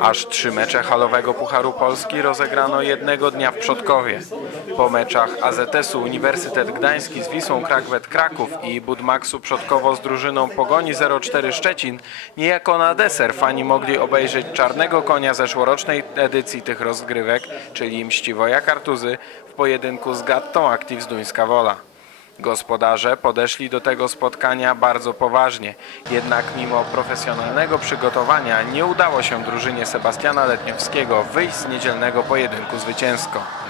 Aż trzy mecze halowego Pucharu Polski rozegrano jednego dnia w Przodkowie. Po meczach AZS-u Uniwersytet Gdański z Wisłą Krakwet Kraków i Budmaksu Przodkowo z drużyną Pogoni 04 Szczecin niejako na deser fani mogli obejrzeć czarnego konia zeszłorocznej edycji tych rozgrywek, czyli Mściwoja Kartuzy w pojedynku z Gattą Active z Duńska Wola. Gospodarze podeszli do tego spotkania bardzo poważnie, jednak mimo profesjonalnego przygotowania nie udało się drużynie Sebastiana Letniowskiego wyjść z niedzielnego pojedynku zwycięsko.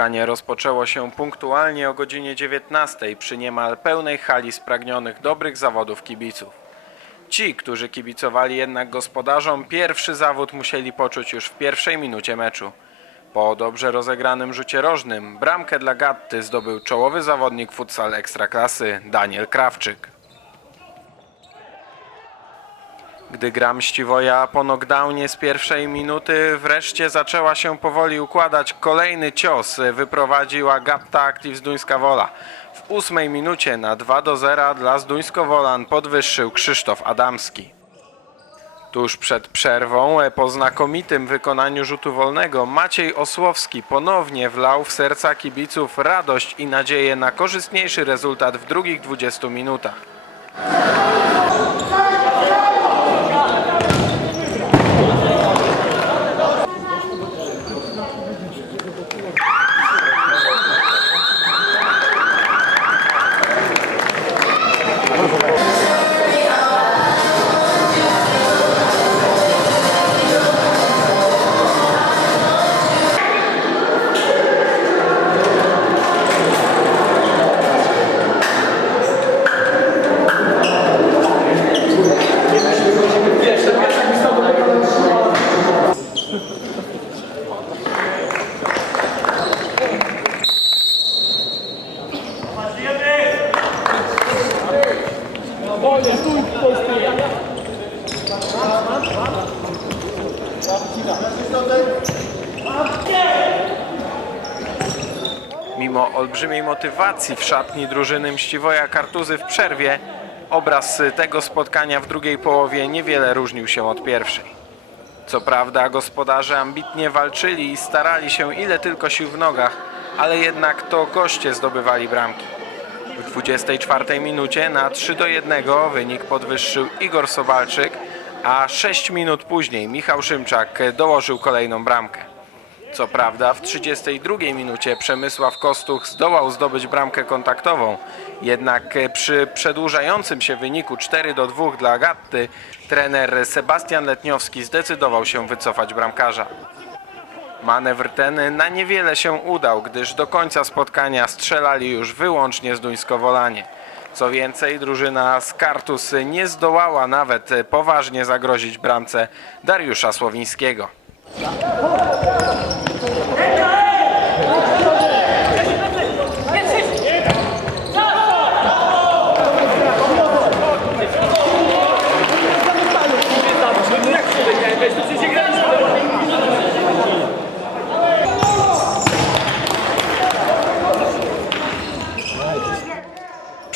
Spotkanie rozpoczęło się punktualnie o godzinie 19 przy niemal pełnej hali spragnionych dobrych zawodów kibiców. Ci, którzy kibicowali jednak gospodarzom, pierwszy zawód musieli poczuć już w pierwszej minucie meczu. Po dobrze rozegranym rzucie rożnym bramkę dla Gatty zdobył czołowy zawodnik futsal ekstraklasy Daniel Krawczyk. Gdy gra Mściwoja po knockdownie z pierwszej minuty wreszcie zaczęła się powoli układać, kolejny cios wyprowadziła Gatta Active z Duńska Wola. W ósmej minucie na 2 do 0 dla Zduńsko-Wolan podwyższył Krzysztof Adamski. Tuż przed przerwą, po znakomitym wykonaniu rzutu wolnego, Maciej Osłowski ponownie wlał w serca kibiców radość i nadzieję na korzystniejszy rezultat w drugich 20 minutach. Mimo olbrzymiej motywacji w szatni drużyny Mściwoja Kartuzy w przerwie, obraz tego spotkania w drugiej połowie niewiele różnił się od pierwszej. Co prawda gospodarze ambitnie walczyli i starali się ile tylko sił w nogach, ale jednak to goście zdobywali bramki. W 24 minucie na 3 do 1 wynik podwyższył Igor Sobalczyk, a 6 minut później Michał Szymczak dołożył kolejną bramkę. Co prawda w 32 minucie Przemysław Kostuch zdołał zdobyć bramkę kontaktową, jednak przy przedłużającym się wyniku 4 do 2 dla Gatty trener Sebastian Letniowski zdecydował się wycofać bramkarza. Manewr ten na niewiele się udał, gdyż do końca spotkania strzelali już wyłącznie z Duńsko-Wolanie. Co więcej, drużyna z Kartus nie zdołała nawet poważnie zagrozić bramce Dariusza Słowińskiego.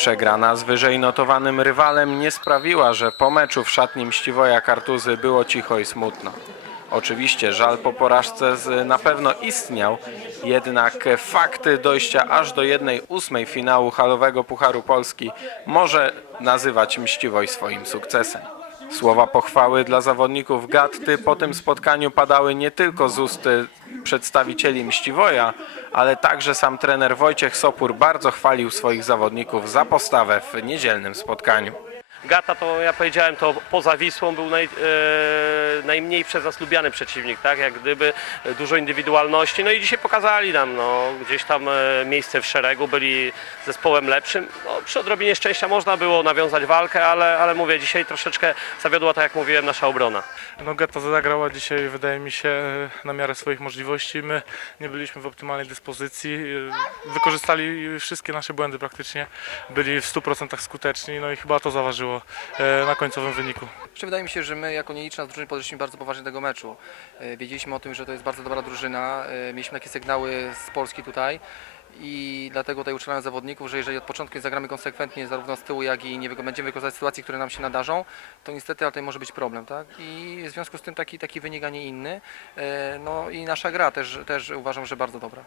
Przegrana z wyżej notowanym rywalem nie sprawiła, że po meczu w szatni Mściwoja Kartuzy było cicho i smutno. Oczywiście żal po porażce z, na pewno istniał, jednak fakty dojścia aż do jednej ósmej finału halowego Pucharu Polski może nazywać Mściwoj swoim sukcesem. Słowa pochwały dla zawodników Gatty po tym spotkaniu padały nie tylko z ust y, przedstawicieli Mściwoja, ale także sam trener Wojciech Sopur bardzo chwalił swoich zawodników za postawę w niedzielnym spotkaniu. Gata to ja powiedziałem, to poza Wisłą był naj, e, najmniej przez nas lubiany przeciwnik, tak? Jak gdyby e, dużo indywidualności. No i dzisiaj pokazali nam no, gdzieś tam e, miejsce w szeregu, byli zespołem lepszym. No, przy odrobinie szczęścia można było nawiązać walkę, ale, ale mówię, dzisiaj troszeczkę zawiodła, tak jak mówiłem, nasza obrona. No Getta zagrała dzisiaj, wydaje mi się, na miarę swoich możliwości. My nie byliśmy w optymalnej dyspozycji. Wykorzystali wszystkie nasze błędy praktycznie. Byli w 100% skuteczni, no i chyba to zaważyło e, na końcowym wyniku. Jeszcze wydaje mi się, że my jako nieliczna z drużyn podeszliśmy bardzo poważnie do tego meczu. E, Wiedzieliśmy o tym, że to jest bardzo dobra drużyna. e, Mieliśmy takie sygnały z Polski tutaj i dlatego tutaj uczulamy zawodników, że jeżeli od początku nie zagramy konsekwentnie zarówno z tyłu, jak i nie będziemy wykorzystać sytuacji, które nam się nadarzą, to niestety ale tutaj może być problem, tak? I w związku z tym taki, taki wynik, a nie inny. E, No i nasza gra też, też uważam, że bardzo dobra.